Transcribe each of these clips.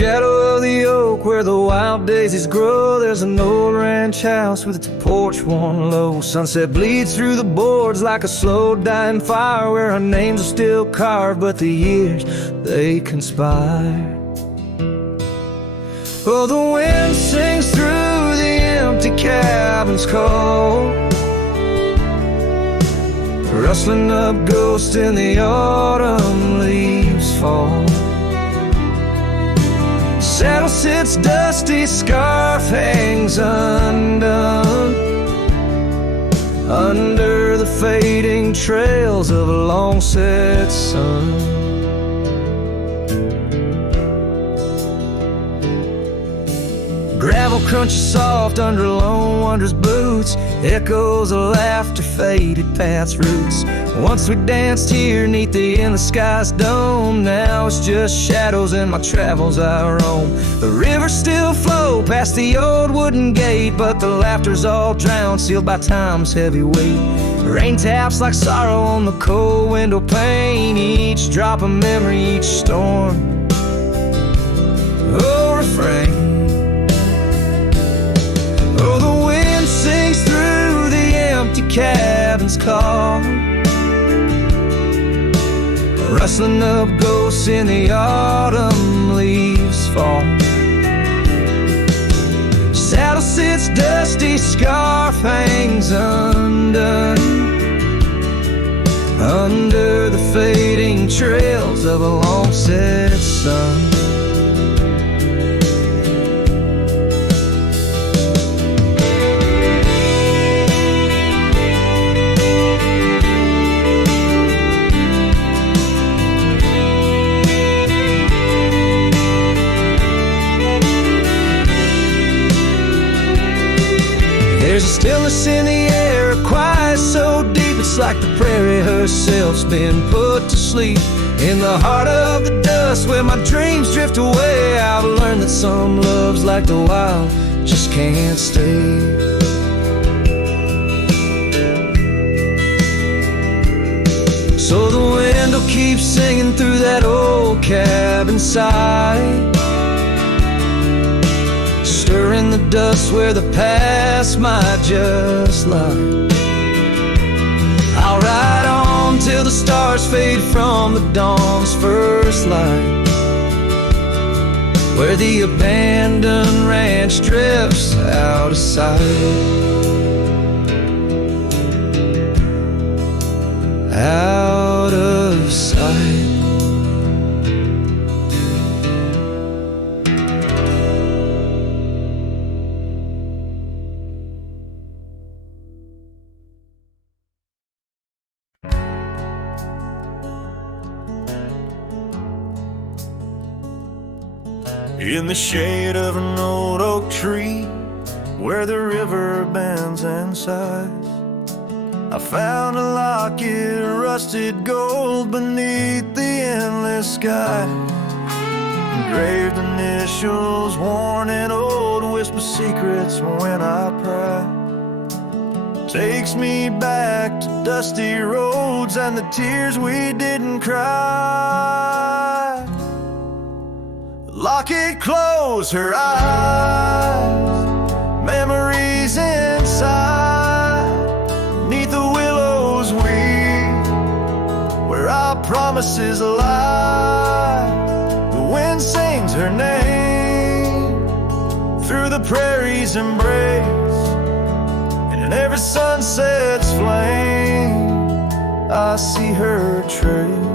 shadow of the oak where the wild daisies grow, there's an old ranch house with its porch worn low. Sunset bleeds through the boards like a slow dying fire, where our names are still carved but the years, they conspire. Oh, the wind sings through the empty cabin's call, rustling up ghosts in the autumn leaves fall. Saddle sits dusty, scarf hangs undone, under the fading trails of a long set sun. Gravel crunches soft under lone wanderer's boots, echoes of laughter, faded past roots. Once we danced here neath the endless sky's dome, now it's just shadows in my travels I roam. The rivers still flow past the old wooden gate, but the laughter's all drowned, sealed by time's heavy weight. Rain taps like sorrow on the cold window pane, each drop a memory, each storm. Oh, refrain. Oh, the wind sings through the empty cabin's call, rustling up ghosts in the autumn leaves fall. Saddle sits dusty, scarf hangs undone, under the fading trails of a long set sun. There's a stillness in the air, a quiet so deep it's like the prairie herself's been put to sleep. In the heart of the dust where my dreams drift away, I've learned that some loves like the wild just can't stay. So the wind will keep singing through that old cabin side, stirring the dust where the past might just lie. I'll ride on till the stars fade from the dawn's first light, where the abandoned ranch drifts out of sight. Out of sight. In the shade of an old oak tree, where the river bends and sighs, I found a locket, rusted gold beneath the endless sky. Engraved initials, worn and old, whisper secrets when I pry. Takes me back to dusty roads and the tears we didn't cry. Locket closed her eyes, memories inside, neath the willows weep, where our promises lie. The wind sings her name through the prairie's embrace, and in every sunset's flame I see her trace.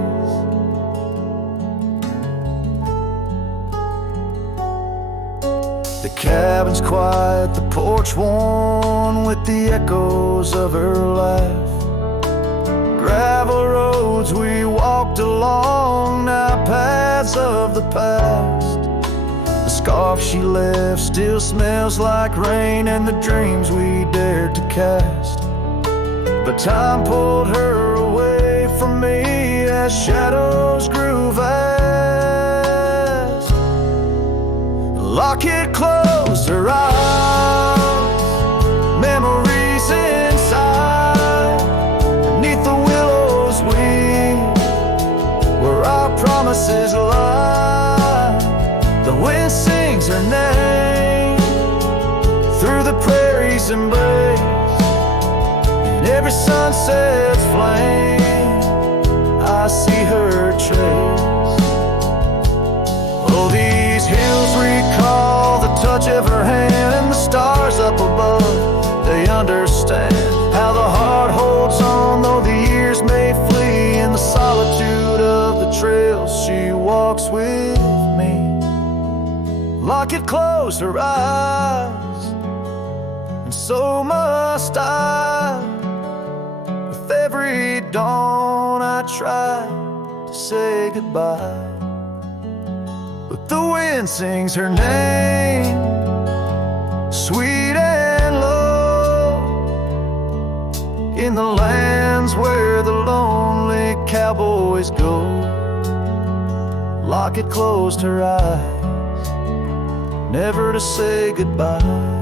The cabin's quiet, the porch worn with the echoes of her laugh. Gravel roads we walked along, now paths of the past. The scarf she left still smells like rain and the dreams we dared to cast. But time pulled her away from me as shadows grew vast. Locket closed her eyes, memories inside, beneath the willows weep, where our promises lie. The wind sings her name through the prairie's embrace. In every sunset's flame, I see her trace. Oh, these hills recall the touch of her hand, and the stars up above, they understand how the heart holds on, though the years may flee. In the solitude of the trails, she walks with me. Locket closed her eyes, and so must I. With every dawn I try to say goodbye, but the wind sings her name, sweet and low, in the lands where the lonely cowboys go. Locket closed her eyes, never to say goodbye.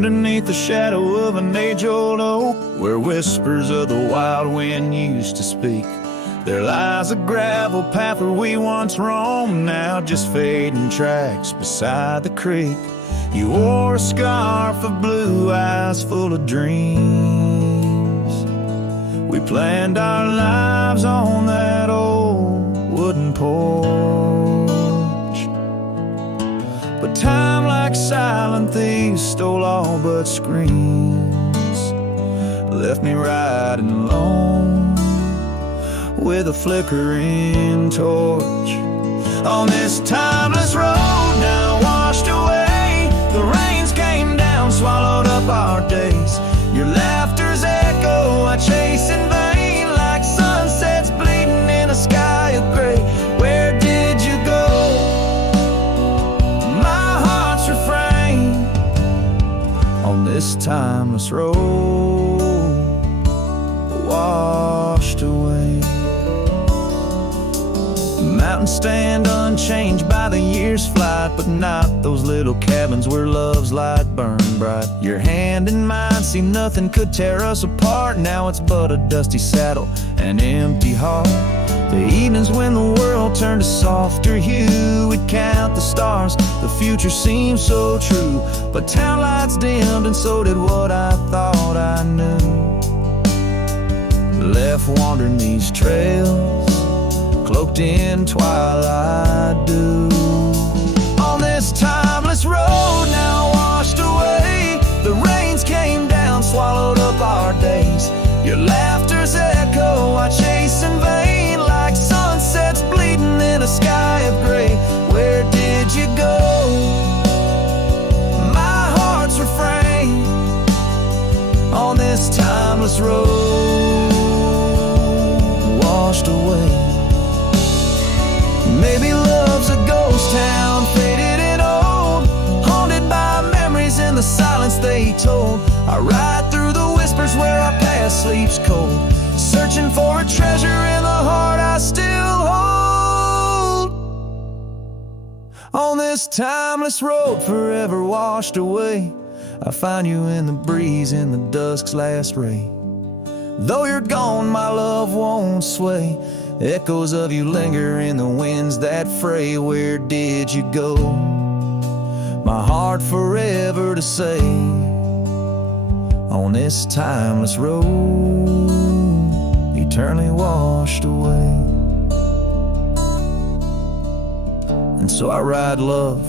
Underneath the shadow of an age-old oak, where whispers of the wild wind used to speak, there lies a gravel path where we once roamed, now just fading tracks beside the creek. You wore a scarf of blue eyes full of dreams. We planned our lives on that old wooden porch, but time, like silent thieves, stole all but screams, left me riding alone with a flickering torch. On this timeless road now washed away, the rains came down, swallowed up our days. Your laughter's echo I chase in vain, like sunsets bleeding in a sky of gray. Where did you go? On this timeless road, washed away. Mountains stand unchanged by the year's flight, but not those little cabins where love's light burned bright. Your hand in mine, see nothing could tear us apart. Now it's but a dusty saddle, an empty heart. The evenings when the world turned a softer hue, we'd count the stars, the future seemed so true. But town lights dimmed, and so did what I thought I knew. Left wandering these trails, cloaked in twilight dew. On this timeless road now washed away, the rains came down, swallowed up our days. Your laughter's echo I chase in vain, like sunsets bleeding in a sky of gray. Where did you go? My heart's refrain on this timeless road, washed away. Maybe love's a ghost town, faded and old, haunted by memories in the silence they told. I ride through the whispers where our past sleeps cold, searching for a treasure in the heart I still hold. On this timeless road, forever washed away, I find you in the breeze, in the dusk's last ray. Though you're gone, my love won't sway. Echoes of you linger in the winds that fray. Where did you go? My heart forever to say, on this timeless road, eternally washed away. And so I ride love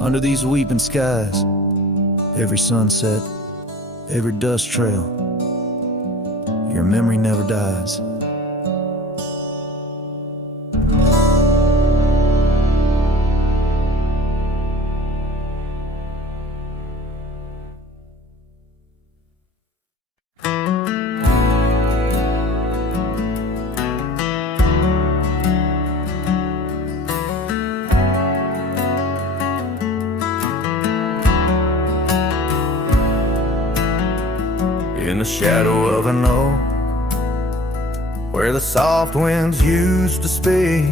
under these weeping skies, every sunset, every dust trail, your memory never dies. In the shadow of an oak, where the soft winds used to speak,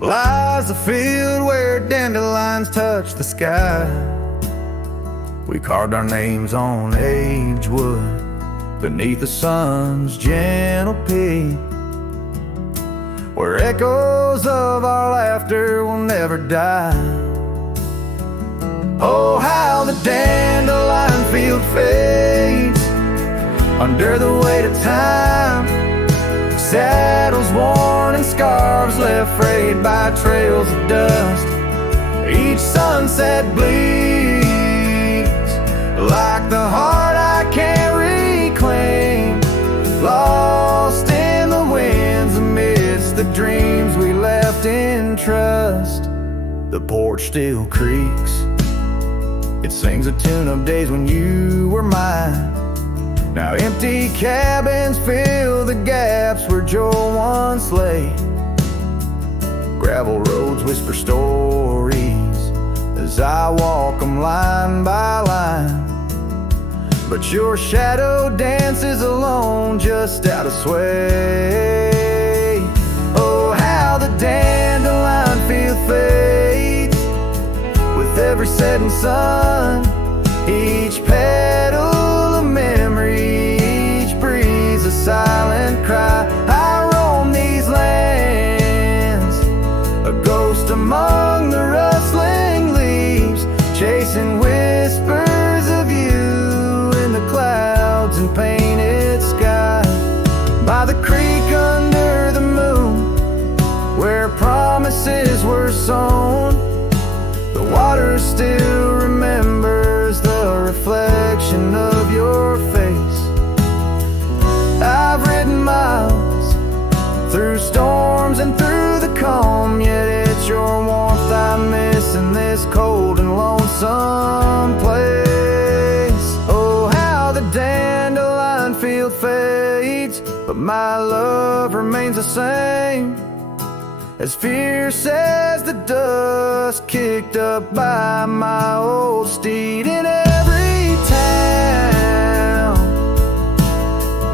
lies a field where dandelions touch the sky. We carved our names on aged wood beneath the sun's gentle peak, where echoes of our laughter will never die. Oh, how the dandelion field fades under the weight of time. Saddles worn and scarves left frayed by trails of dust. Each sunset bleeds like the heart I can't reclaim, lost in the winds amidst the dreams we left in trust. The porch still creaks, it sings a tune of days when you were mine. Now empty cabins fill the gaps where Joel once lay. Gravel roads whisper stories as I walk them line by line, but your shadow dances alone just out of sway. Oh, how the dandelion field fades with every setting sun. Each petal a memory, each breeze a silent cry. I roam these lands, a ghost among the rustling leaves, chasing whispers of you in the clouds and painted sky. By the creek under the moon, where promises were sown, the water still remembers the reflection of your face. I've ridden miles through storms and through the calm, yet it's your warmth I miss in this cold and lonesome place. Oh, how the dandelion field fades, but my love remains the same, as fierce as the dust kicked up by my old steed. In every town,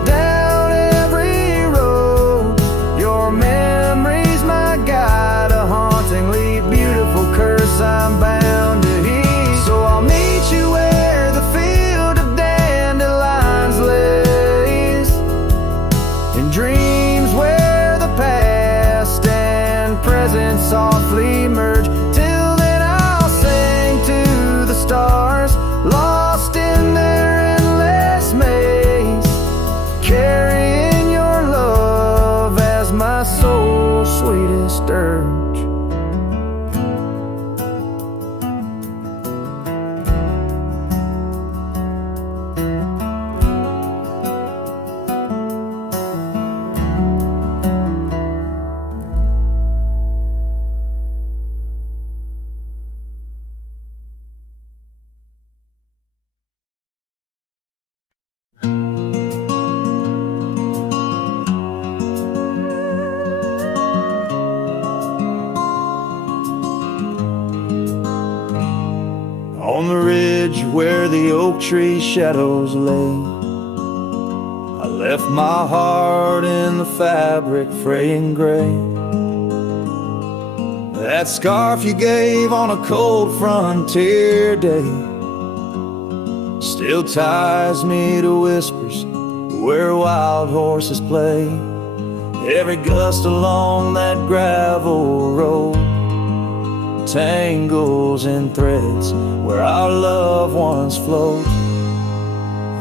down every road, your memory's my guide, a hauntingly beautiful curse I'm bound to heed. So I'll meet you where the field of dandelions lays, in dreams where the past and present softly merge. Till then I'll sing to the stars, lost in their endless maze, carrying your love as my soul's sweetest dirge. On the ridge where the oak tree shadows lay, I left my heart in the fabric fraying gray. That scarf you gave on a cold frontier day still ties me to whispers where wild horses play. Every gust along that gravel road tangles in threads where our love once flowed.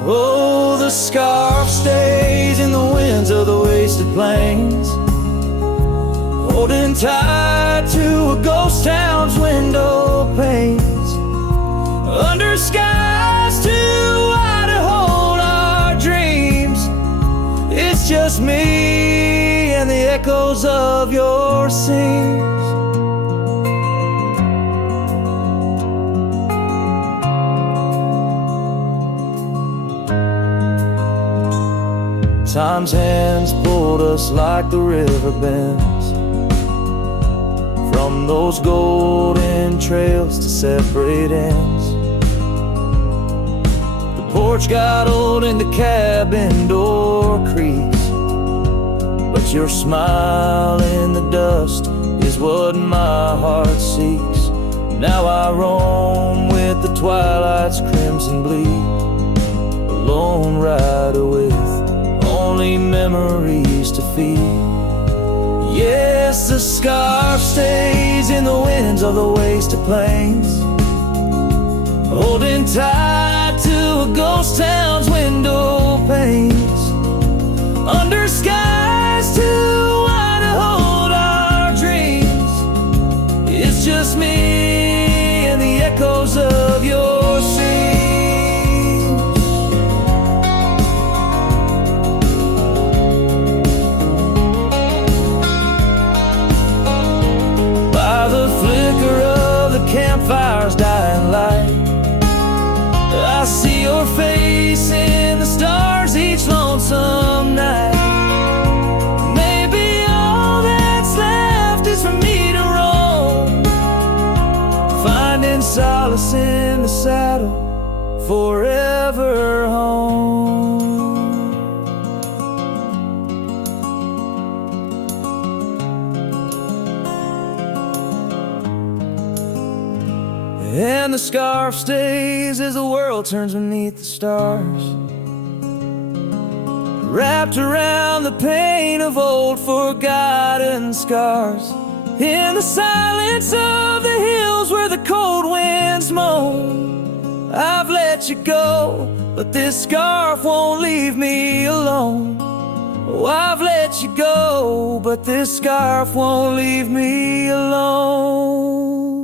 Oh, the scarf stays in the winds of the wasted plains, holding tight to a ghost town's window panes, under skies too wide to hold our dreams. It's just me and the echoes of your scenes. Time's hands pulled us like the river bends, from those golden trails to separate ends. The Porch got old and the cabin door creaks, but your smile in the dust is what my heart seeks. Now I roam with the twilight's crimson bleed, a lone rider with only memories to feed. Yes, the scarf stays in the winds of the wasted plains, holding tight to a ghost town's window panes, under skies too wide to hold our dreams. It's just me and the echoes of your scenes. By the flicker of the campfire's dying light, I see your face in the stars each lonesome night. Maybe all that's left is for me to roam, finding solace in the saddle, forever home. And the scarf stays as the world turns beneath the stars, wrapped around the pain of old forgotten scars. In the silence of the hills where the cold winds moan, I've let you go, but this scarf won't leave me alone. Oh, I've let you go, but this scarf won't leave me alone.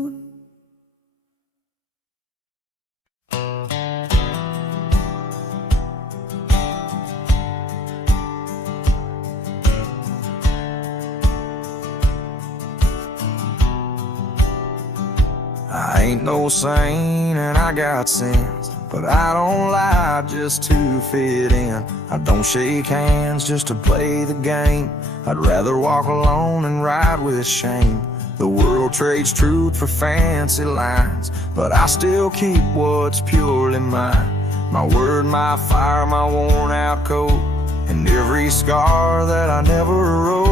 I ain't no saint and I got sins, but I don't lie just to fit in. I don't shake hands just to play the game. I'd rather walk alone and ride with shame. The world trades truth for fancy lines, but I still keep what's purely mine. My word, my fire, my worn out coat, and every scar that I never wrote.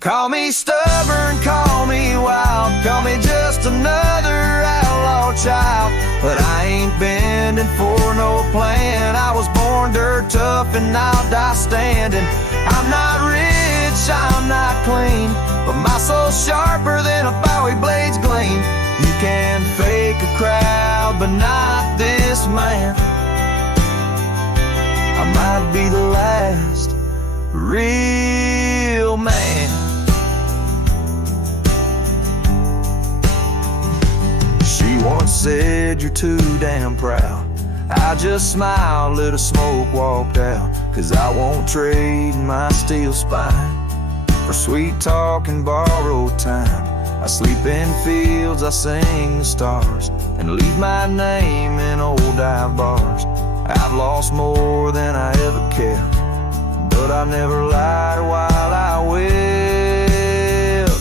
Call me stubborn, call me wild, call me just another outlaw child, but I ain't bending for no plan. I was born dirt tough and I'll die standing. I'm not rich, I'm not clean, but my soul's sharper than a Bowie blade's gleam. You can fake a crowd, but not this man. I might be the last real man. She once said, you're too damn proud. I just smiled, lit a smoke, walked out, 'cause I won't trade my steel spine for sweet talk and borrowed time. I sleep in fields, I sing the stars, and leave my name in old dive bars. I've lost more than I ever kept, but I've never lied while I wept.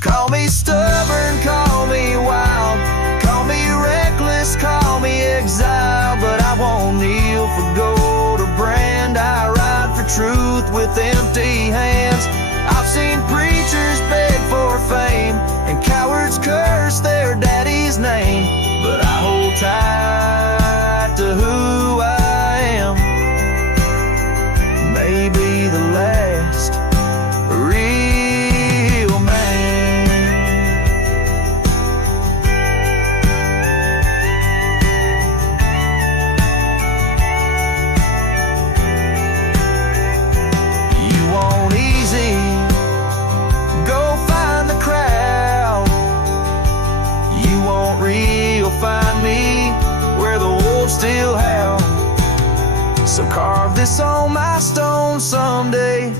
Call me stubborn, call me wild, call me reckless, call me exile, but I won't kneel for gold or brand. I ride for truth with empty hands. I've seen preachers beg for fame and cowards curse their daddy's name, but I hold tight to who I am. Maybe the last real man. You want easy, go find the crowd. You want real, find me where the wolves still howl. So carve this on my stone someday.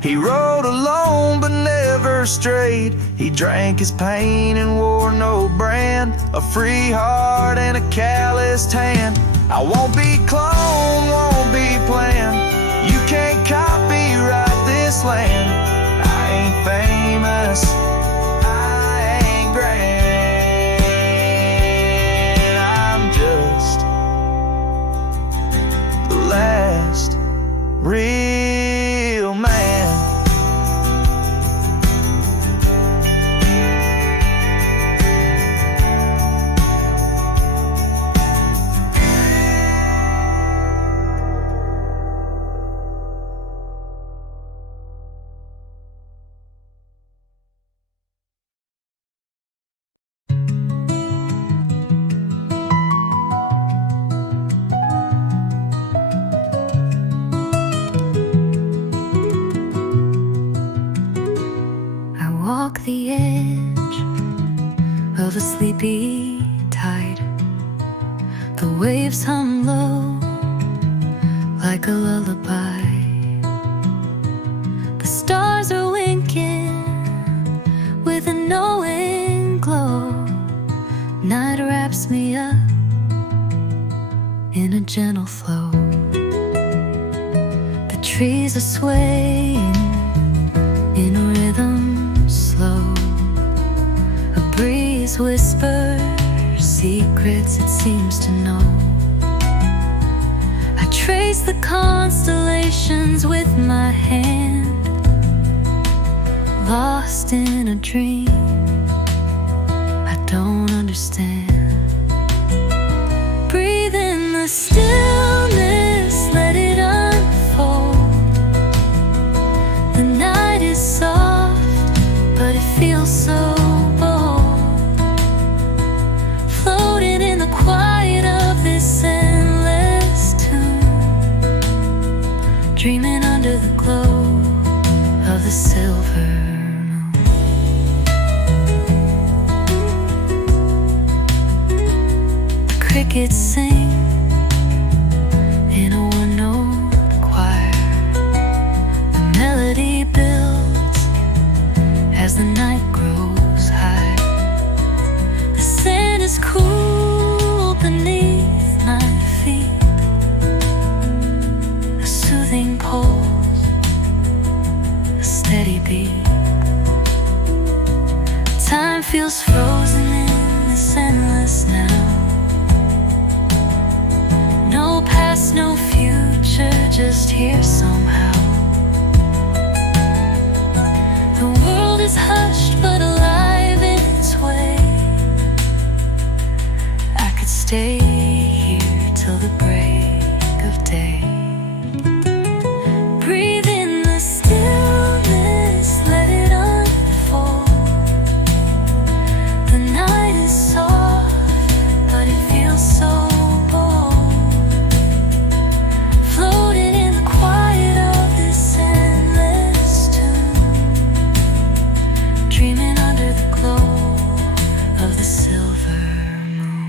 He rode alone but never strayed. He drank his pain and wore no brand, a free heart and a calloused hand. I won't be cloned, won't be planned. You can't copyright this land. I ain't famous, I ain't grand. I'm just The waves hum low like a lullaby. The stars are winking with a knowing glow. Night wraps me up in a gentle flow. The trees are swaying in a rhythm slow. A breeze whispers secrets it seems to know. I trace the constellations with my hand, lost in a dream I don't understand. Breathe in the stillness, let it unfold. The night is soft, but it feels so bold. Floating in the quiet of this endless tune, dreaming under the glow of the silver moon. The crickets sing in a one-note choir. The melody builds as the night grows high. The sand is cool beneath my feet. A soothing pulse, a steady beat. Time feels frozen in this endless now. No past, no future, just here somehow. The world is hushed but alive in its way. I could stay here till the break of day. Breathe in the stillness, let it unfold. The night is soft, but it feels so bold. Floating in the quiet of this endless tune, dreaming under the glow of the silver moon.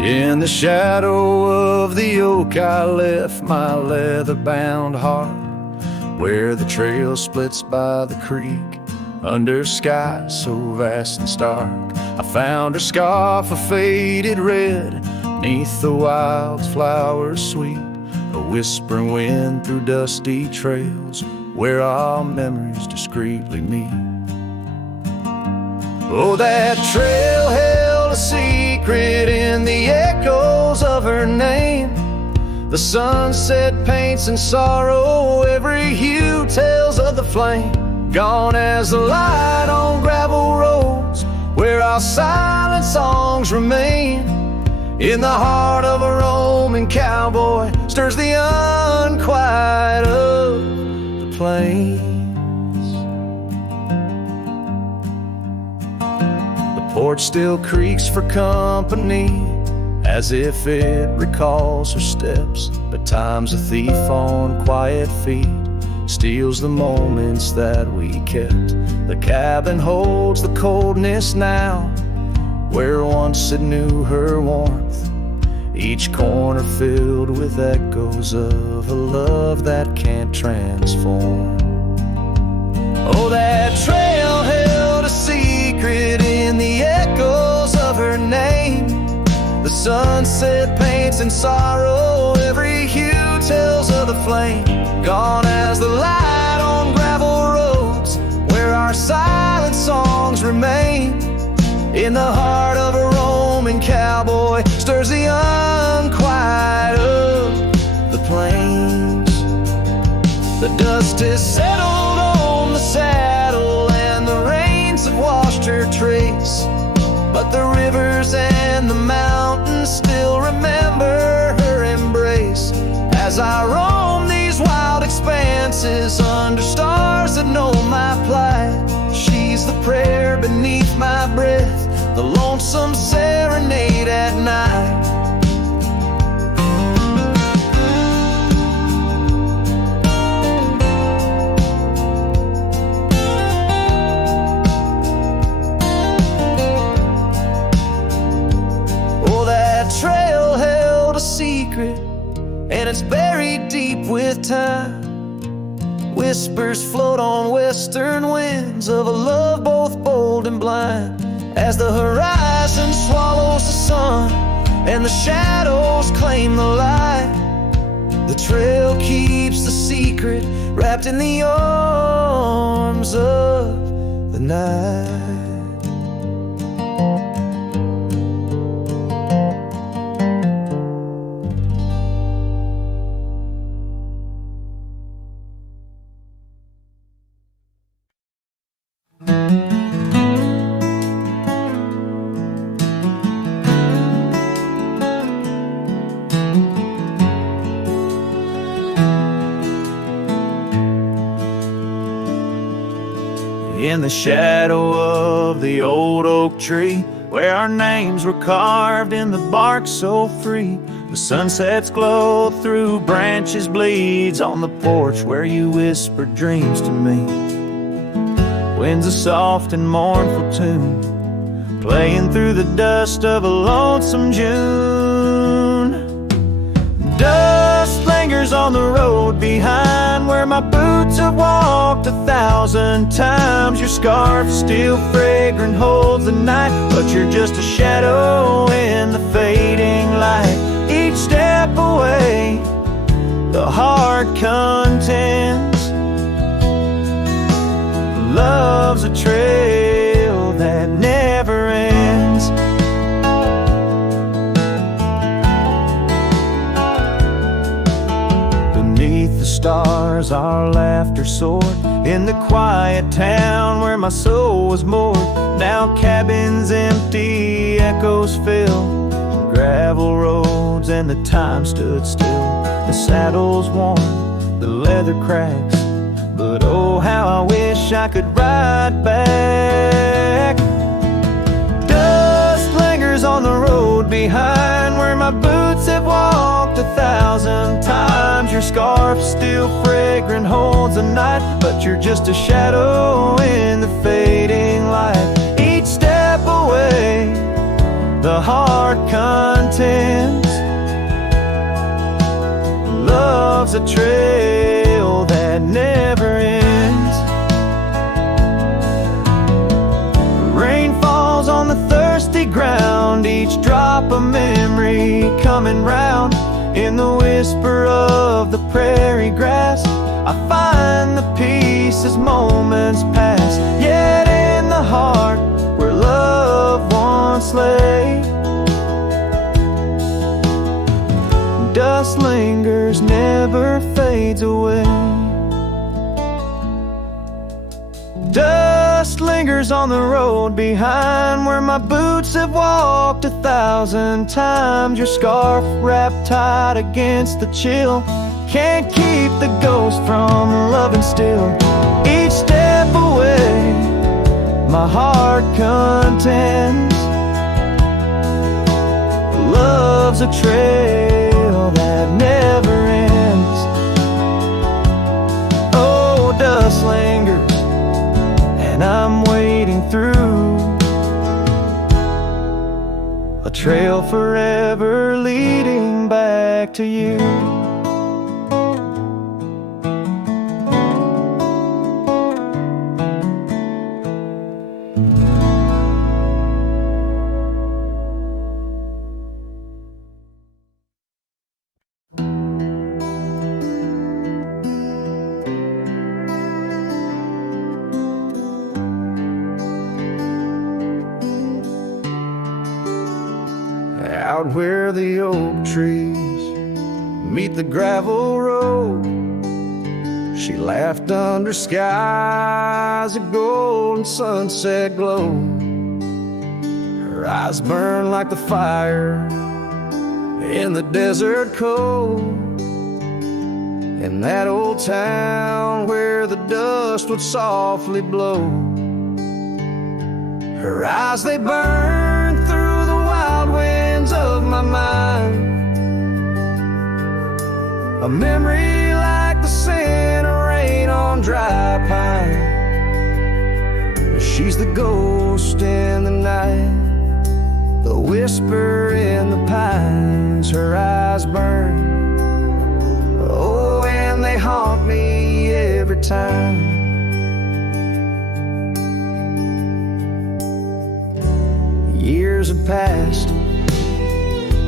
In the shadow of the oak I left my leather-bound heart, where the trail splits by the creek, under skies so vast and stark. I found her scarf of faded red, neath the wildflowers sweet, a whispering wind through dusty trails, where our memories discreetly meet. Oh, that trail held a secret in the echoes of her name. The sunset paints in sorrow, every hue tells of the flame. Gone as the light on gravel roads, where our silent songs remain. In the heart of a Roman cowboy stirs the unquiet of the plains. Porch still creaks for company, as if it recalls her steps. But time's a thief on quiet feet, steals the moments that we kept. The cabin holds the coldness now, where once it knew her warmth. Each corner filled with echoes of a love that can't transform. Oh, that trail held a secret in the echoes of her name. The sunset paints in sorrow, every hue tells of the flame. Gone as the light on gravel roads, where our silent songs remain. In the heart of a Roman cowboy stirs the unquiet of the plains. The dust has settled on the saddle and the rains have washed her trace, but the rivers and the mountains still remember her embrace. As I roam these wild expanses under stars that know my plight, she's the prayer beneath my breath, the lonesome serenade at night. Trail held a secret, and it's buried deep with time. Whispers float on western winds of a love both bold and blind. As the horizon swallows the sun and the shadows claim the light, the trail keeps the secret wrapped in the arms of the night. In the shadow of the old oak tree, where our names were carved in the bark so free, the sunset's glow through branches bleeds on the porch where you whispered dreams to me. Winds a soft and mournful tune, playing through the dust of a lonesome June. Dust lingers on the road behind where my boots have walked 1,000 times. Your scarf still fragrant holds the night, but you're just a shadow in the fading light. Each step away, the heart contends. Love's a trail that never ends. Beneath the stars our laughter soared, in the quiet town where my soul was moored. Now cabins empty, echoes fill gravel roads, and the time stood still. The saddle's worn, the leather cracks, but oh how I wish I could ride back. Dust lingers on the road behind where my boots have walked 1,000 times. Your scarf still fragrant holds the night, but you're just a shadow in the fading light. Each step away, the heart contends. Love's a trail that never ends. Rain falls on the thirsty ground, each drop a memory coming round. In the whisper of the prairie grass, I find the peace as moments pass. Yet in the heart where love once lay, dust lingers, never fades away. Dust lingers on the road behind where my boots have walked 1,000 times. Your scarf wrapped tight against the chill can't keep the ghost from loving still. Each step away, my heart contends. Love's a trail that never ends. Oh, dust lingers, and I'm wading through a trail forever leading back to you. Out where the oak trees meet the gravel road, She laughed under skies of gold and sunset glow. Her eyes burned like the fire in the desert cold. In that old town where the dust would softly blow. Her eyes, they burned through the wild winds of my mind. A memory like the scent of rain on dry pine. She's the ghost in the night, the whisper in the pines. Her eyes burn, oh, and they haunt me every time. Years have passed,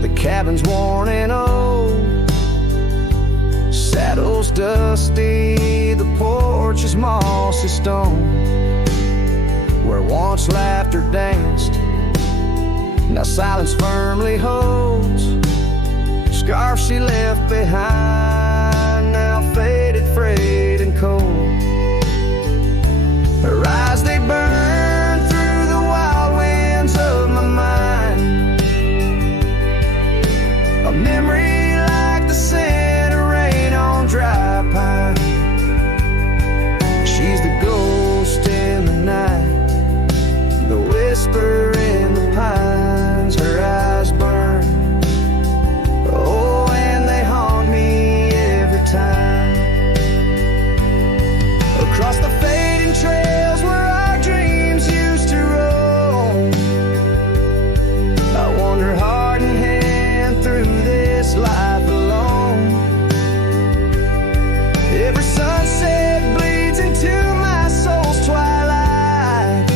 the cabin's worn and old, saddle's dusty, the porch is mossy stone. Where once laughter danced, now silence firmly holds. Scarf she left behind, now faded, frayed and cold. Her eyes, they burn through the wild winds of my mind. A memory like the scent of rain on dry pine. She's the ghost in the night, the whisper in the pines. Her eyes burn, oh, and they haunt me every time. Across the fading trails where our dreams used to roam, I wander heart in hand through this life alone. Every sunset bleeds into my soul's twilight.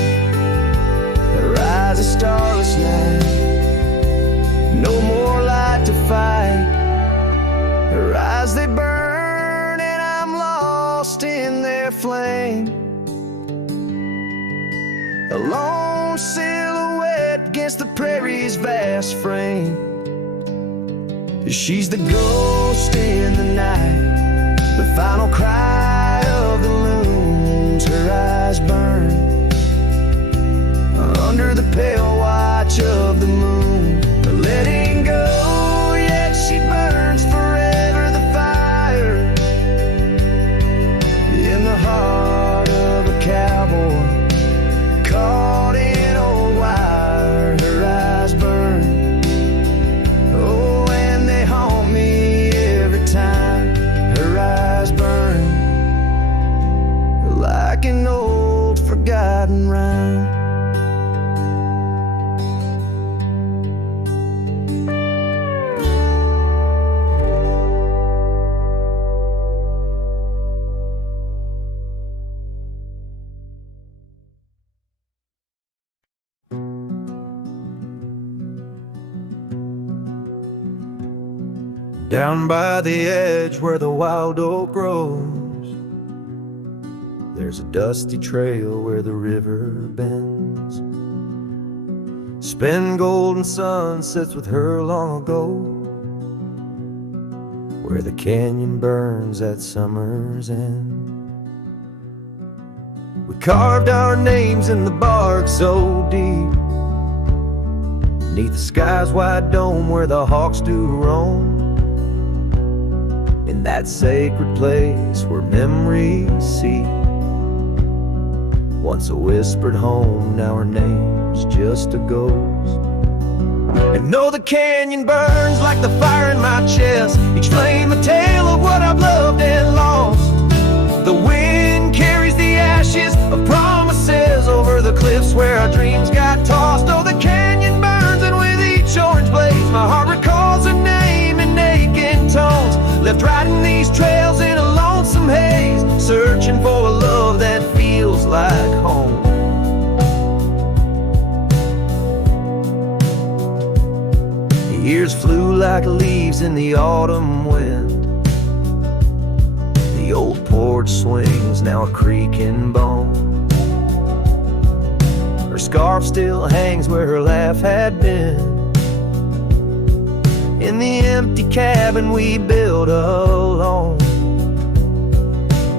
Her eyes, a starless night, no more light to fight. Her eyes, they burn and I'm lost in their flame. A lone silhouette against the prairie's vast frame. She's the ghost in the night, the final cry of the loons. Her eyes burn under the pale watch of the moon. Letting go, yet she burns forever. The fire in the heart of a cowboy caught in old wire. Her eyes burn, oh, and they haunt me every time. Her eyes burn like an old forgotten rhyme. Down by the edge where the wild oak grows, there's a dusty trail where the river bends. Spend golden sunsets with her long ago, where the canyon burns at summer's end. We carved our names in the bark so deep, neath the sky's wide dome where the hawks do roam. In that sacred place where memories seep, once a whispered home, now her name's just a ghost. And though the canyon burns like the fire in my chest, each flame a tale of what I've loved and lost. The wind carries the ashes of promises over the cliffs where our dreams got tossed. Oh, the canyon burns, and with each orange blaze my heart recalls a name in aching tones, left riding these trails in a lonesome haze, searching for a love that feels like home. The years flew like leaves in the autumn wind. The old porch swings, now a creaking bone. Her scarf still hangs where her laugh had been, in the empty cabin we built alone.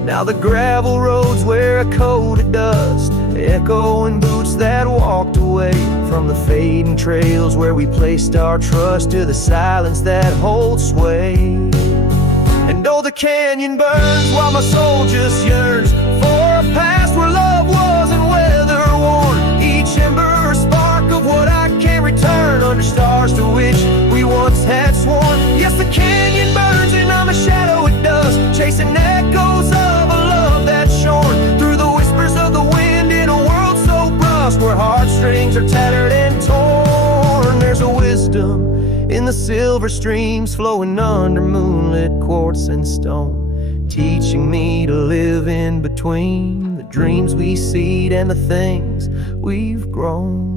Now Now the gravel roads wear a coat of dust, echoing boots that walked away from the fading trails where we placed our trust, to the silence that holds sway. And oh, the canyon burns while my soul just yearns for a past where love wasn't weather worn. Each ember a spark of what I can't return, under stars to which we once had sworn. Yes, the canyon burns and I'm a shadow it does, chasing echoes of a love that's shorn through the whispers of the wind in a world so brusque, where heartstrings are tattered and torn. There's a wisdom in the silver streams flowing under moonlit quartz and stone, teaching me to live in between the dreams we seed and the things we've grown.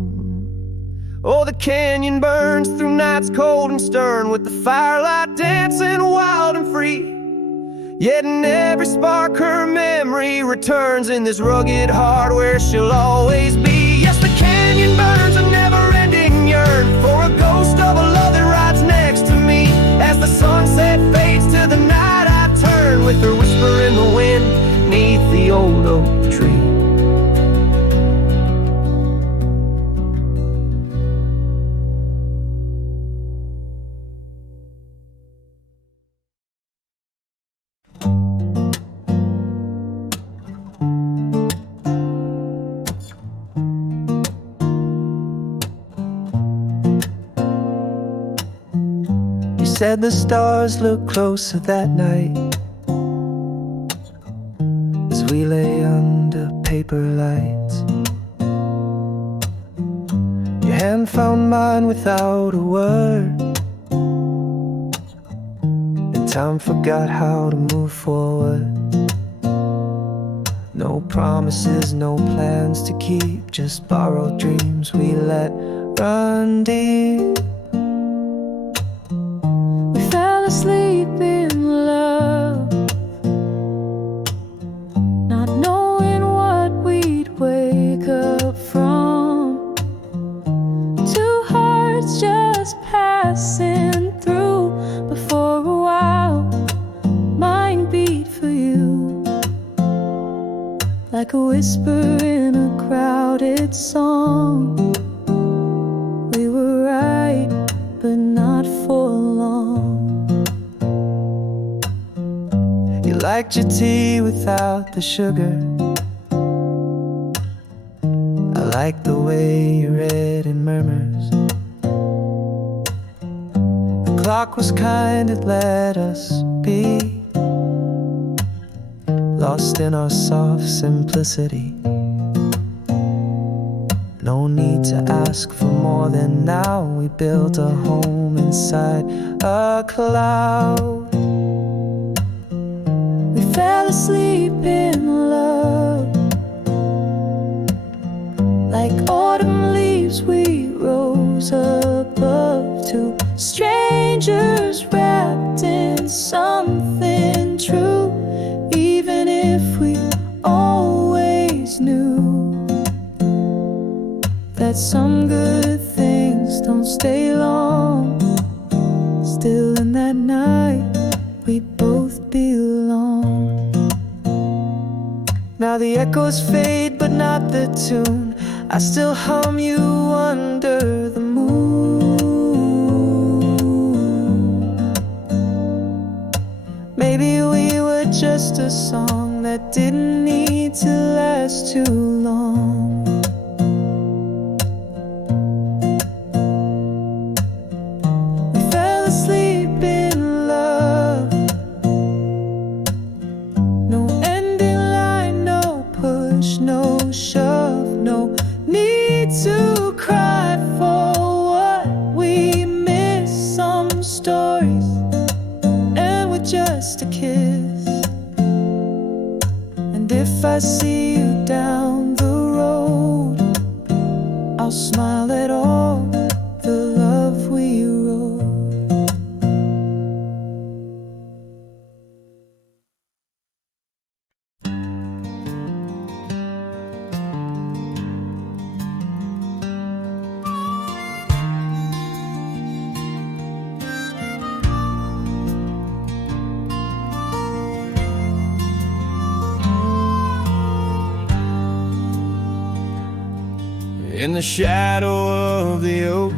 Oh, the canyon burns through nights cold and stern, with the firelight dancing wild and free. Yet in every spark her memory returns, in this rugged heart where she'll always be. Yes, the canyon burns a never-ending yearn for a ghost of a love that rides next to me. As the sunset fades to the night, I turn with her whisper in the wind neath the old oak tree. Said the stars looked closer that night as we lay under paper lights. Your hand found mine without a word, and time forgot how to move forward. No promises, no plans to keep, just borrowed dreams we let run deep. Asleep in love, not knowing what we'd wake up from. Two hearts just passing through, but for a while mine beat for you, like a whisper in a crowded song. We were right, but not for long. You liked your tea without the sugar. I like the way you read in murmurs. The clock was kind, it let us be lost in our soft simplicity. No need to ask for more than now. We built a home inside a cloud. Fell asleep in love, like autumn leaves we rose above. Two strangers wrapped in something true, even if we always knew that some good things don't stay long. Still in that night we both belong. Now the echoes fade, but not the tune. I still hum you under the moon. Maybe we were just a song that didn't need to last too long. We fell asleep in love. No ending line, no push, no shove, no need to cry for what we miss. Some stories end with just a kiss. And if I see you down the road, I'll smile at all the love we wrote. in the shadow of the oak,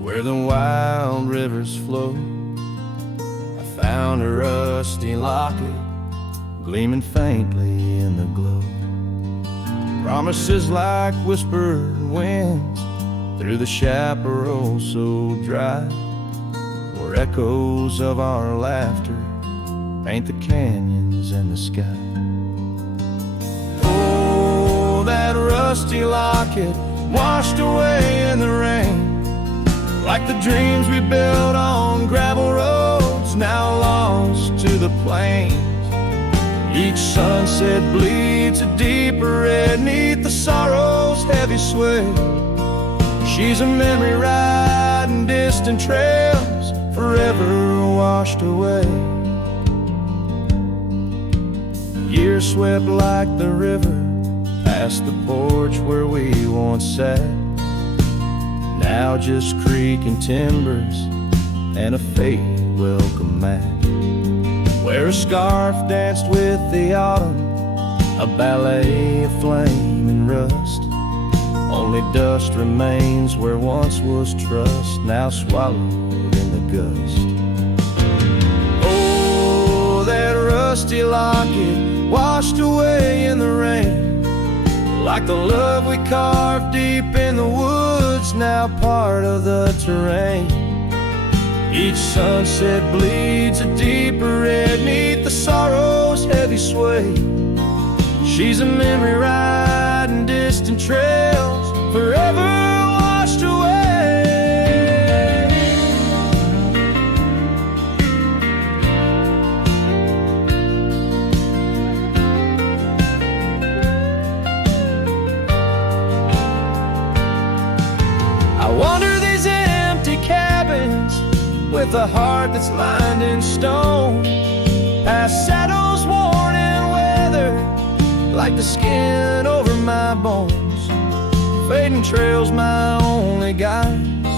where the wild rivers flow. I found a rusty locket gleaming faintly in the glow. Promises like whispered winds through the chaparral so dry, where echoes of our laughter paint the canyons and the sky. Oh, that rusty locket washed away in the rain, like the dreams we built on gravel roads now lost to the plains. Each sunset bleeds a deeper red neath the sorrow's heavy sway. She's a memory riding distant trails, forever washed away. Years swept like the river past the porch where we once sat. Now just creaking timbers and a faded welcome mat, where a scarf danced with the autumn, a ballet of flame and rust. Only dust remains where once was trust, now swallowed in the gust. Oh, that rusty locket washed away in the rain, like the love we carved deep in the woods, now part of the terrain. Each sunset bleeds a deeper red neath the sorrow's heavy sway. She's a memory riding distant trails, forever washed away. I wander these empty cabins with a heart that's lined in stone, past saddles worn and weathered like the skin over my bones. Fading trails my only guides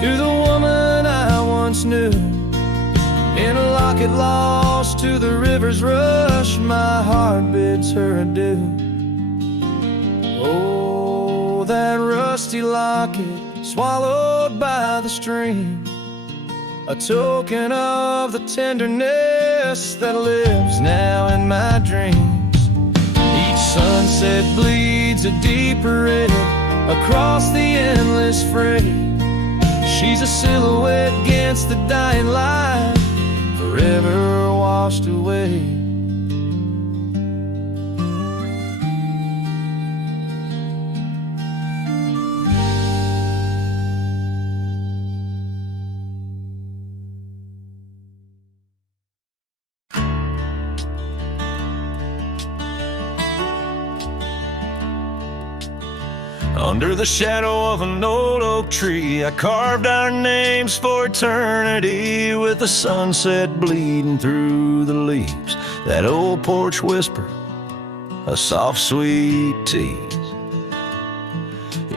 to the woman I once knew, in a locket lost to the river's rush. My heart bids her adieu. Oh, that rusty locket swallowed by the stream, a token of the tenderness that lives now in my dreams. Each sunset bleeds a deeper red across the endless fray. She's a silhouette against the dying light, forever washed away. Under the shadow of an old oak tree, I carved our names for eternity, with the sunset bleeding through the leaves. That old porch whisper, a soft sweet tease.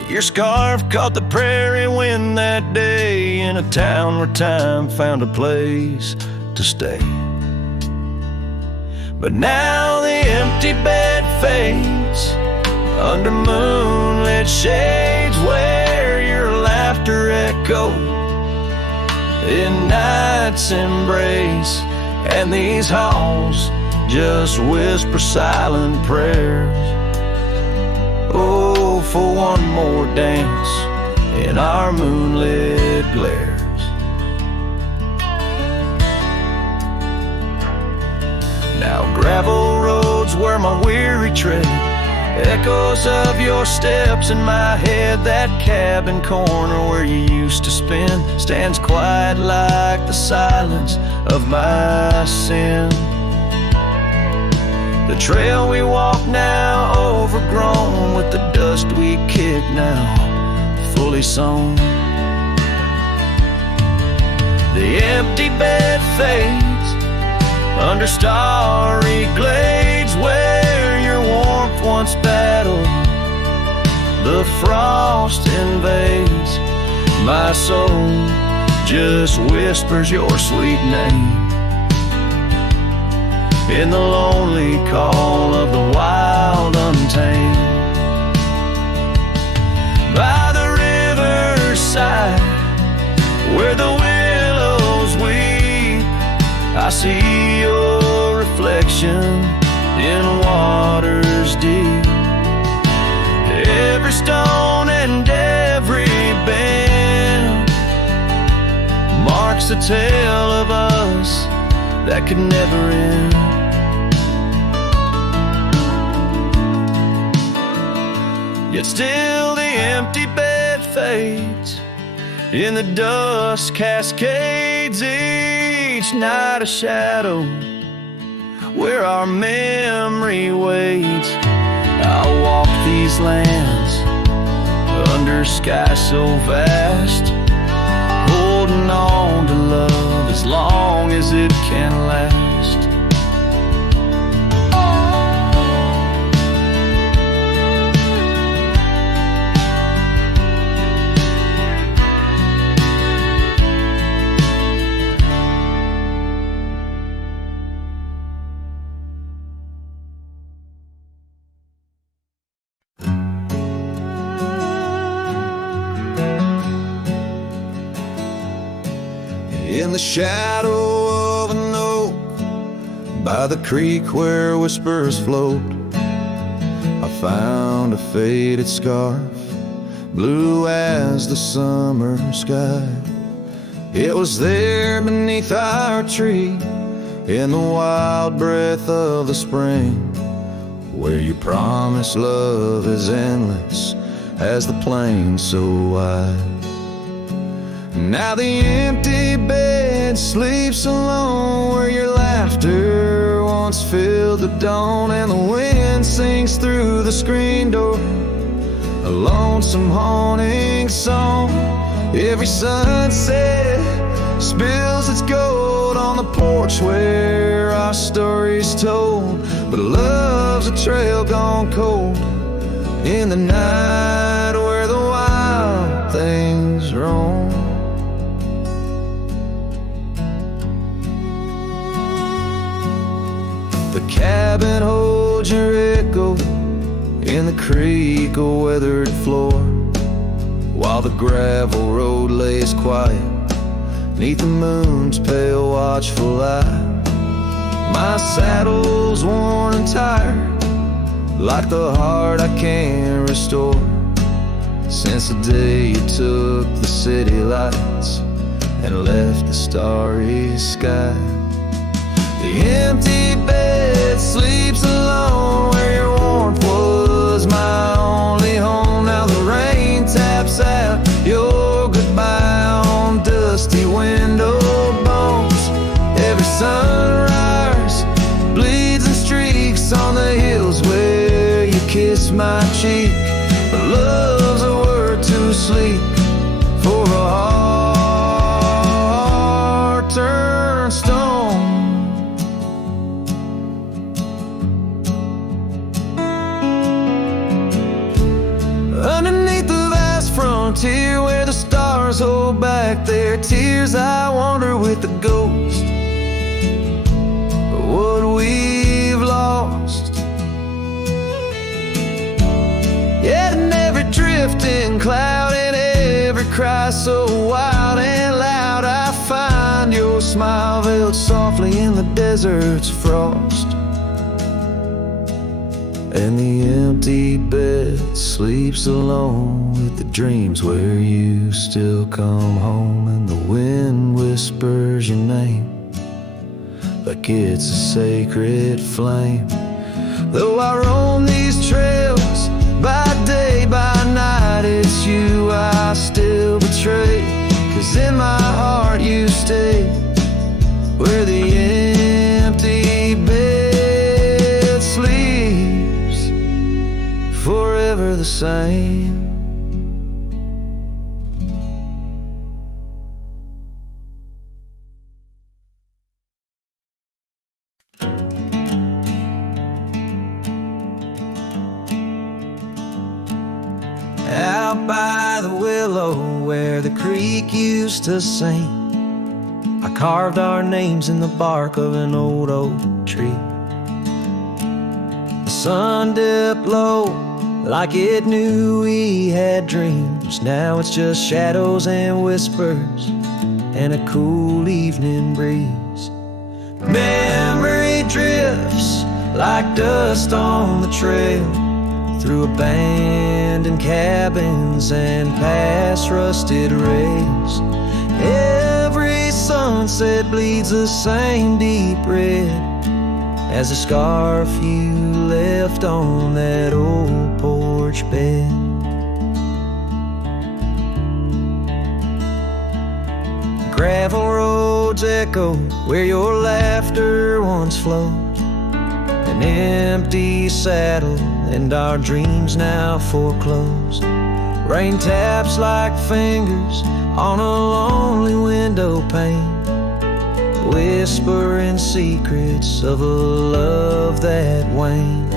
Your scarf caught the prairie wind that day, in a town where time found a place to stay. But now the empty bed fades under moonlit shades, where your laughter echoed in night's embrace, and these halls just whisper silent prayers. Oh, for one more dance in our moonlit glares. Now gravel roads where my weary tread, echoes of your steps in my head. That cabin corner where you used to spend stands quiet like the silence of my sin. The trail we walk now overgrown, with the dust we kick now fully sown. The empty bed fades under starry glades, where your warmth once battled the frost invades. My soul just whispers your sweet name in the lonely call of the wild untamed. see your reflection in waters deep. Every stone and every bend marks a tale of us that could never end. Yet still the empty bed fades, in the dust cascades each night a shadow where our memory waits. I'll walk these lands under sky so vast, holding on to love as long as it can last. In the shadow of an oak, by the creek where whispers float, I found a faded scarf, blue as the summer sky. It was there beneath our tree, in the wild breath of the spring, where you promise love is endless as the plain so wide. Now the empty bed sleeps alone, where your laughter once filled the dawn, and the wind sings through the screen door, a lonesome haunting song. Every sunset spills its gold on the porch where our story's told, but love's a trail gone cold in the night where the wild things roam. The cabin holds your echo in the creek, a weathered floor, while the gravel road lays quiet neath the moon's pale watchful eye. My saddle's worn and tired, like the heart I can't restore, since the day you took the city lights and left the starry sky. The empty bed sleeps alone, where your warmth was my only home. Now the rain taps out your goodbye on dusty window bones. Every sunrise bleeds and streaks on the hills where you kiss my cheek, but love's a word too sleep for a heart turned stone. Underneath the vast frontier where the stars hold back their tears, I wander with the ghost of what we've lost. Yet in every drifting cloud and every cry so wild and loud, I find your smile veiled softly in the desert's frost. And the empty bed sleeps alone with the dreams where you still come home, and the wind whispers your name like it's a sacred flame. Though I roam these trails by day, by night, it's you I still betray, 'cause in my heart you stay where the empty bed sleeps, forever the same. Out by the willow where the creek used to sing, I carved our names in the bark of an old oak tree. The sun dipped low like it knew we had dreams. Now it's just shadows and whispers and a cool evening breeze. Memory drifts like dust on the trail, through abandoned cabins and past rusted rails. Every sunset bleeds the same deep red as the scarf you left on that old porch bed. Gravel roads echo where your laughter once flowed, an empty saddle and our dreams now foreclosed. Rain taps like fingers on a lonely window pane, whispering secrets of a love that waned.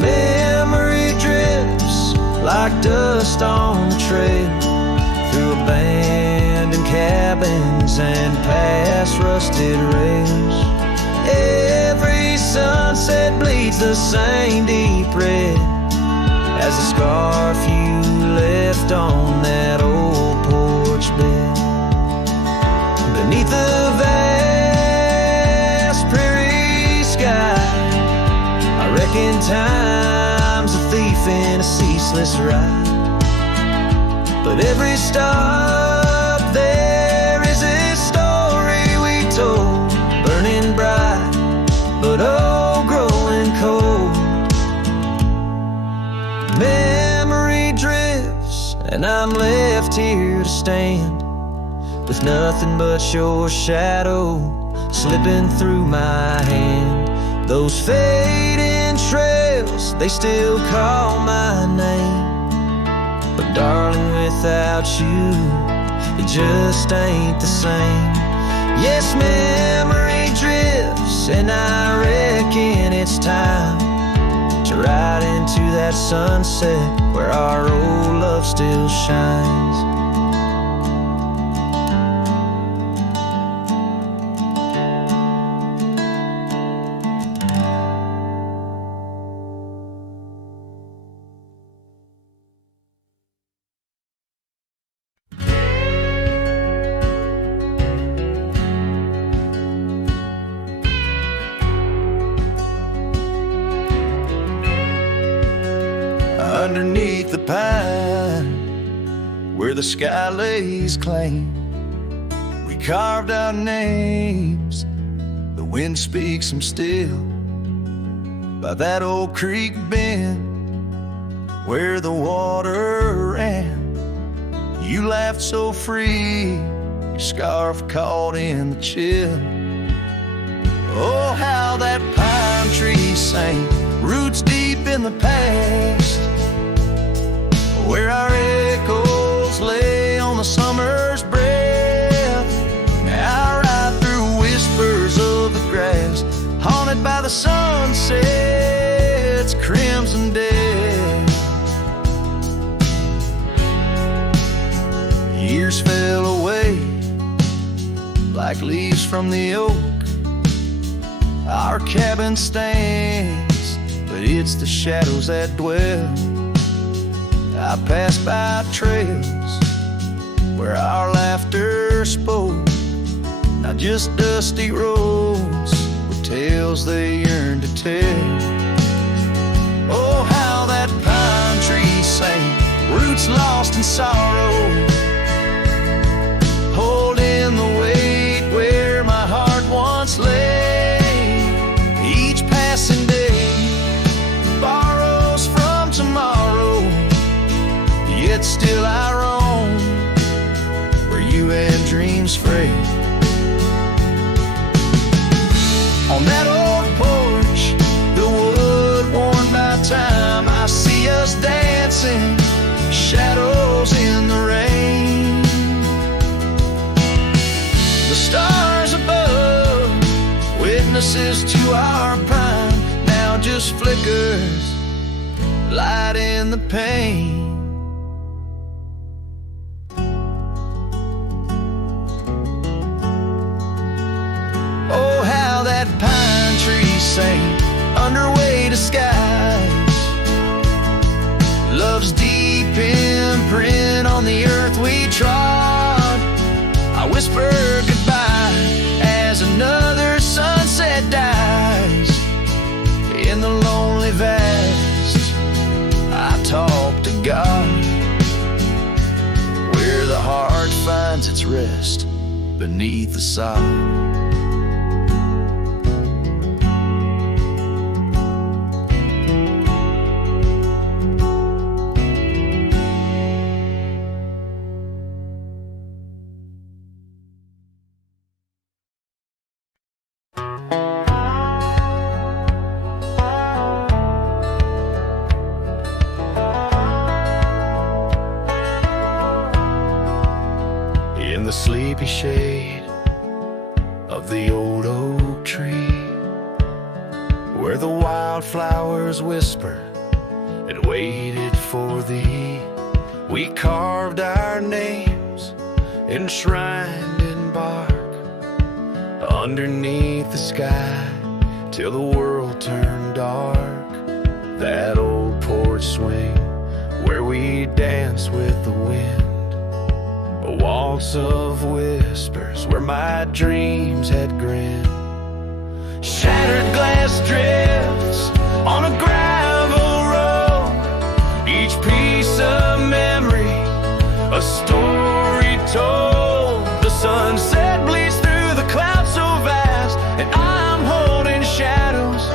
Memory drifts like dust on the trail, through abandoned cabins and past rusted rails. Every sunset bleeds the same deep red as the scarf you left on that old porch bed. Beneath the vast prairie sky, I reckon time's a thief in a ceaseless ride. But every stop there is a story we told, burning bright, but oh, growing cold. Memory drifts, and I'm left here to stand with nothing but your shadow slipping through my hand. Those fading trails, they still call my name, but darling, without you, it just ain't the same. Yes, memory drifts, and I reckon it's time to ride into that sunset where our old love still shines. Underneath the pine, where the sky lays claim, we carved our names, the wind speaks them still. By that old creek bend, where the water ran, you laughed so free, your scarf caught in the chill. Oh, how that pine tree sang, roots deep in the past, where our echoes lay on the summer's breath. Now ride through whispers of the grass, haunted by the sunset's crimson death. Years fell away like leaves from the oak. Our cabin stands, but it's the shadows that dwell. I passed by trails where our laughter spoke, not just dusty roads with tales they yearn to tell. Oh, how that pine tree sang, roots lost in sorrow, holding the weight where my heart once lay. Each passing day borrows from tomorrow, yet still I roam where you had dreams frayed. On that old porch, the wood worn by time, I see us dancing, shadows in the rain. The stars above, witnesses to our prime, now just flickers, light in the pain. Oh, how that pine tree sang under weighted skies, love's deep imprint on the earth we trod. I whisper goodbye as another sun finds its rest beneath the sod. In the sleepy shade of the old oak tree, where the wildflowers whispered and waited for thee, we carved our names enshrined in bark underneath the sky till the world turned dark. That old porch swing where we danced with the wind, a waltz of whispers where my dreams had grinned. Shattered glass drifts on a gravel road, each piece of memory a story told. The sunset bleeds through the clouds so vast, and I'm holding shadows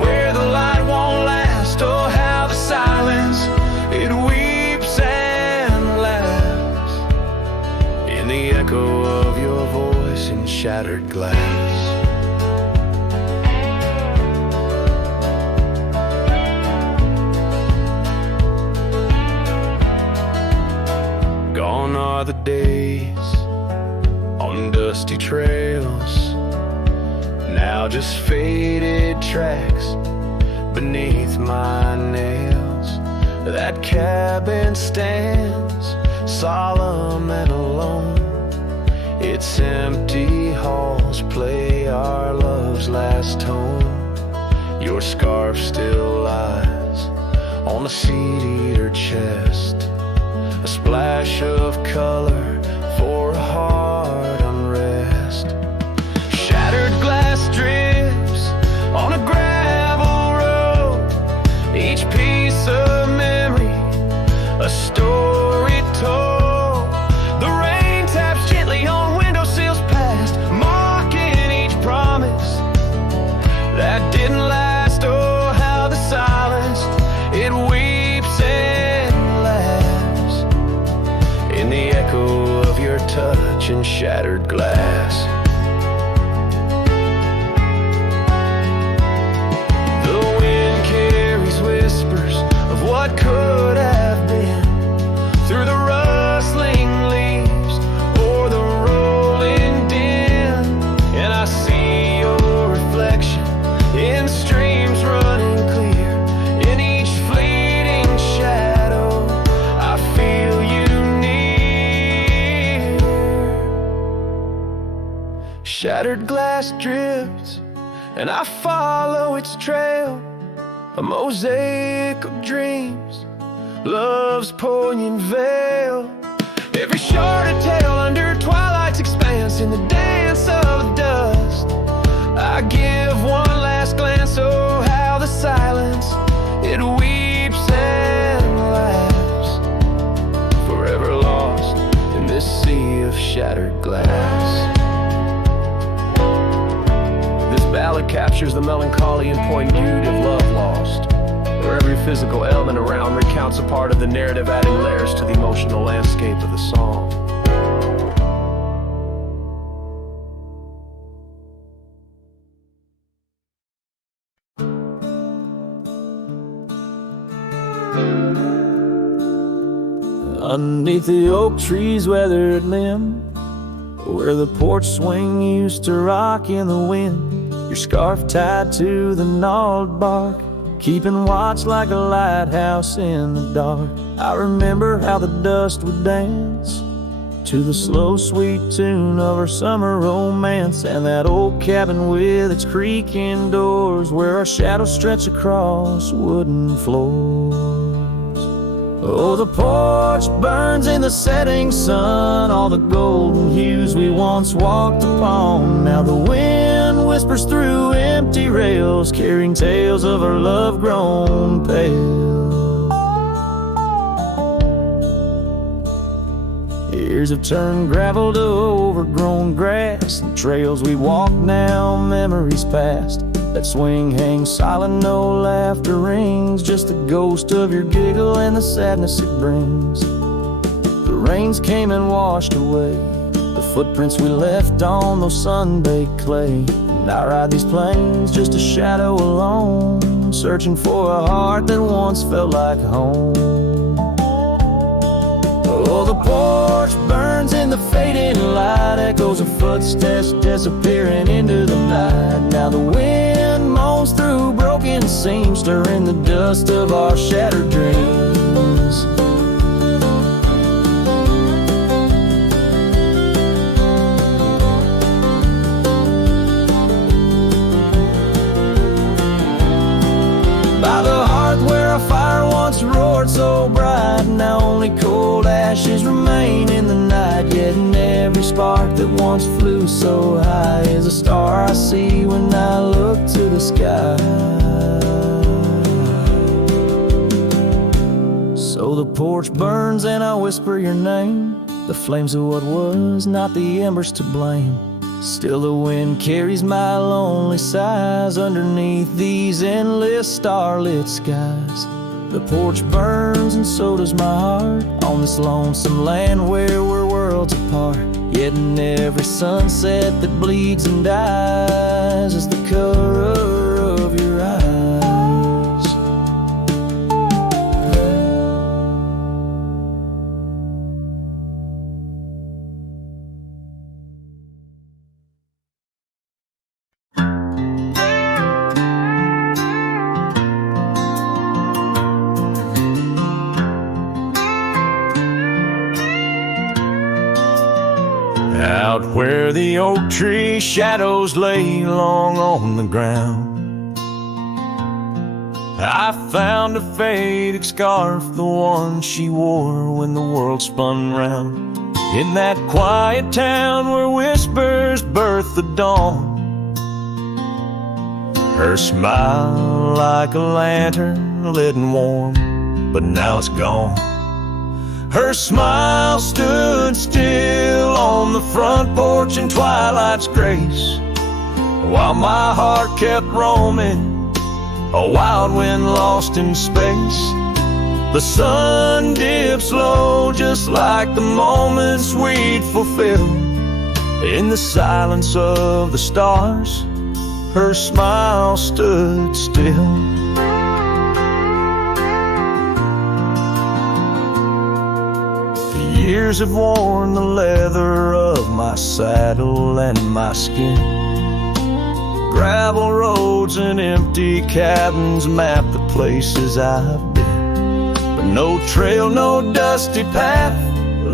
where the light won't last. Oh, how the silence it weeps and laughs in the echo of your voice in shattered glass. Gone are the days on dusty trails, now just faded tracks beneath my nails. That cabin stands solemn and alone, its empty halls play our love's last tone. Your scarf still lies on the seat-eater chest, a splash of color for a heart unrest. Shattered glass drips on a gravel road, each piece of memory a story told. The rain taps gently on windowsills past, mocking each promise that didn't last. Oh, how the silence it weeps and laughs in the echo of your touch and shattered glass. The wind carries whispers of what could have been through the rustling leaves or the rolling din, and I see your reflection in streams running clear. In each fleeting shadow I feel you near. Shattered glass drifts and I follow its trail, a mosaic of dreams, love's poignant veil. Every sharded tale under twilight's expanse, in the dance of dust I give one last glance. Oh, how the silence it weeps and laughs, forever lost in this sea of shattered glass. This ballad captures the melancholy and poignant beauty of love lost, where every physical element around recounts a part of the narrative, adding layers to the emotional landscape of the song. Underneath the oak tree's weathered limb, where the porch swing used to rock in the wind, your scarf tied to the gnarled bark, keeping watch like a lighthouse in the dark. I remember how the dust would dance to the slow sweet tune of our summer romance, and that old cabin with its creaking doors, where our shadows stretch across wooden floors. Oh, the porch burns in the setting sun, all the golden hues we once walked upon. Now the wind whispers through empty rails, carrying tales of our love grown pale. Years have turned gravel to overgrown grass, and trails we walk now, memories past. That swing hangs silent, no laughter rings, just the ghost of your giggle and the sadness it brings. The rains came and washed away the footprints we left on those sun-baked clay. And I ride these plains just a shadow alone, searching for a heart that once felt like home. Oh, the porch burns in the fading light, echoes of footsteps disappearing into the night. Now the wind moans through broken seams, stirring the dust of our shattered dreams. By the hearth where a fire once roared so bright, now only cold ashes remain in the night. Yet in every spark that once flew so high is a star I see when I look to the sky. So the porch burns and I whisper your name, the flames of what was, not the embers to blame. Still the wind carries my lonely sighs underneath these endless starlit skies. The porch burns and so does my heart, on this lonesome land where we're worlds apart. Yet in every sunset that bleeds and dies is the color of your eyes. Out where the oak tree shadows lay long on the ground, I found a faded scarf, the one she wore when the world spun round. In that quiet town where whispers birth the dawn, her smile like a lantern lit and warm, but now it's gone. Her smile stood still on the front porch in twilight's grace, while my heart kept roaming, a wild wind lost in space. The sun dips low just like the moments we'd fulfill. In the silence of the stars, her smile stood still. Years have worn the leather of my saddle and my skin. Gravel roads and empty cabins map the places I've been, but no trail, no dusty path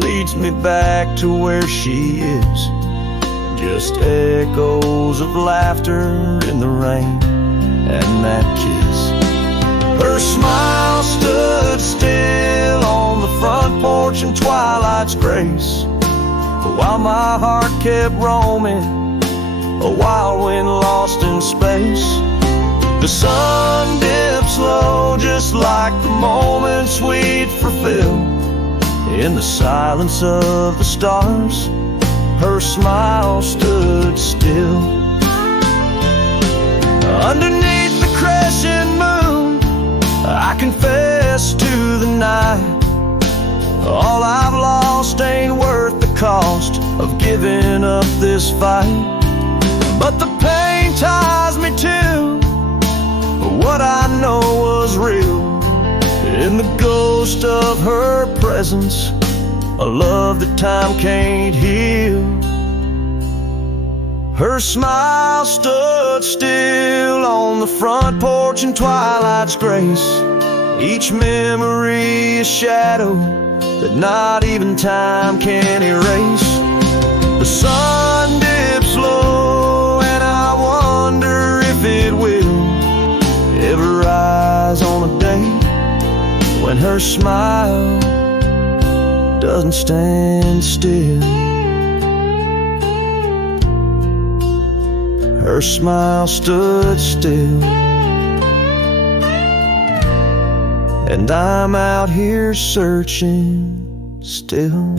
leads me back to where she is. Just echoes of laughter in the rain and that kiss. Her smile stood still on the front porch in twilight's grace, while my heart kept roaming, a wild wind lost in space. The sun dips low just like the moments we'd fulfill. In the silence of the stars, her smile stood still. Underneath the crescent moon, I confess to the night, all I've lost ain't worth the cost of giving up this fight. But the pain ties me to what I know was real, in the ghost of her presence, a love that time can't heal. Her smile stood still on the front porch in twilight's grace, each memory a shadow that not even time can erase. The sun dips low and I wonder if it will ever rise on a day when her smile doesn't stand still. Her smile stood still, and I'm out here searching still.